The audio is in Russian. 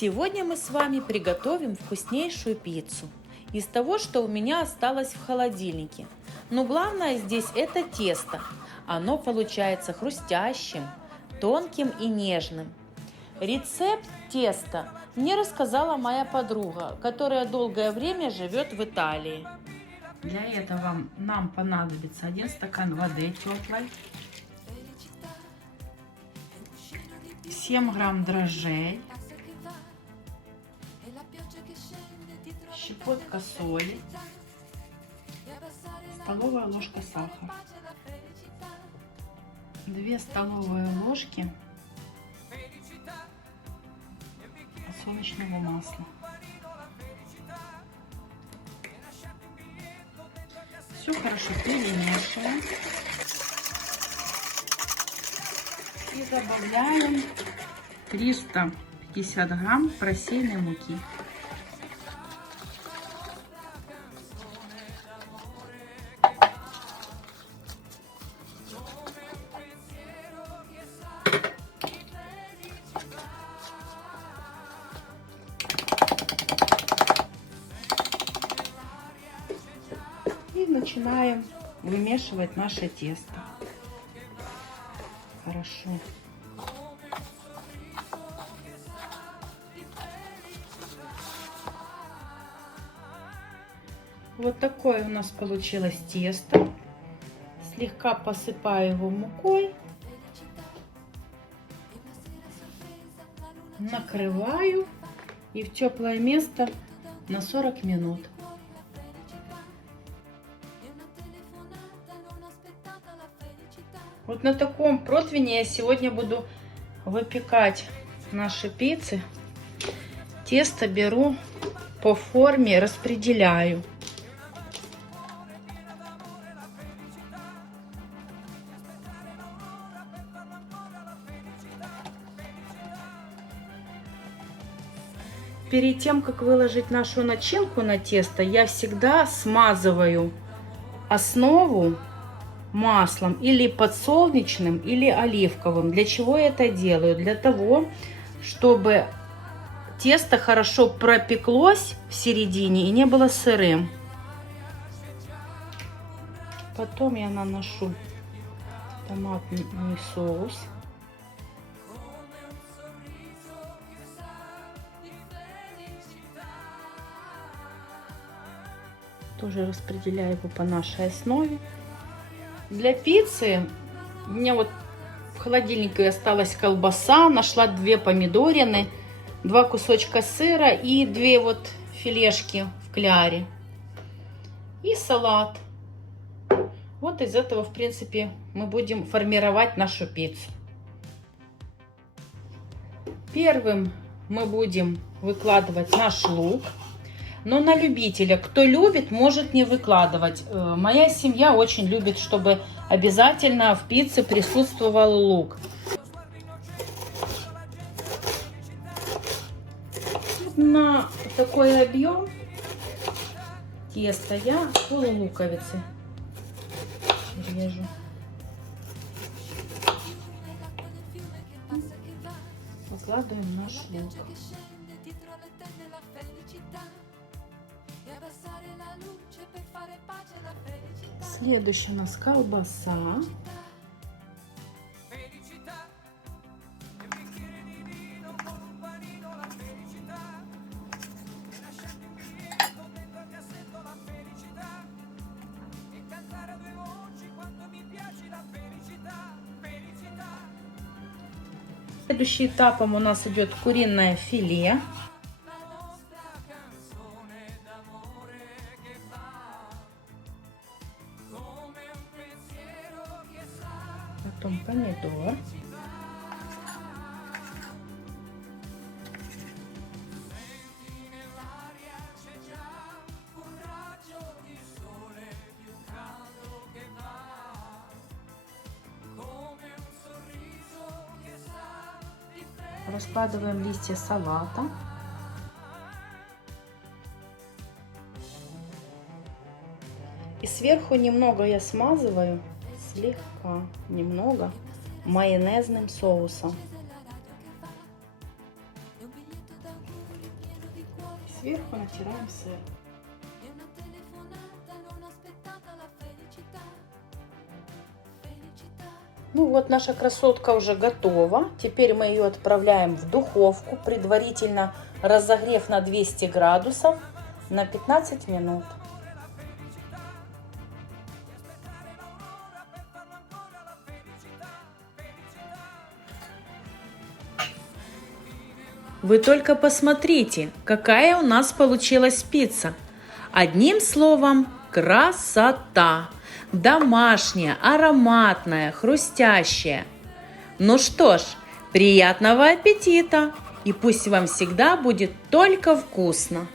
Сегодня мы с вами приготовим вкуснейшую пиццу из того, что у меня осталось в холодильнике. Но главное здесь это тесто. Оно получается хрустящим, тонким и нежным. Рецепт теста мне рассказала моя подруга, которая долгое время живет в Италии. Для этого нам понадобится 1 стакан воды теплой, 7 грамм дрожжей, щепотка соли, столовая ложка сахара, 2 столовые ложки подсолнечного масла. Все хорошо перемешиваем и добавляем 350 грамм просеянной муки. И начинаем вымешивать наше тесто. Хорошо. Вот такое у нас получилось тесто. Слегка посыпаю его мукой. Накрываю и в теплое место на 40 минут. Вот на таком противне я сегодня буду выпекать наши пиццы. Тесто беру по форме, распределяю. Перед тем, как выложить нашу начинку на тесто, я всегда смазываю основу маслом или подсолнечным, или оливковым. Для чего я это делаю? Для того, чтобы тесто хорошо пропеклось в середине и не было сырым. Потом я наношу томатный соус. Тоже распределяю его по нашей основе. Для пиццы у меня вот в холодильнике осталась колбаса, нашла 2 помидорины, 2 кусочка сыра и 2 вот филешки в кляре. И салат. Вот из этого, в принципе, мы будем формировать нашу пиццу. Первым мы будем выкладывать наш лук. Но на любителя, кто любит, может не выкладывать. Моя семья очень любит, чтобы обязательно в пицце присутствовал лук. На такой объем теста я полулуковицы режу. Выкладываем наш лук. Следующая у нас колбаса. Следующим этапом у нас идет куриное филе. Потом помидор. Раскладываем листья салата. И сверху немного я смазываю, слегка, немного, майонезным соусом. Сверху натираем сыр. E una telefonata non aspettata la felicità. Felicità. Ну вот наша красотка уже готова. Теперь мы ее отправляем в духовку, предварительно разогрев на 200 градусов на 15 минут. Вы только посмотрите, какая у нас получилась пицца. Одним словом, красота! Домашняя, ароматная, хрустящая. Ну что ж, приятного аппетита! И пусть вам всегда будет только вкусно!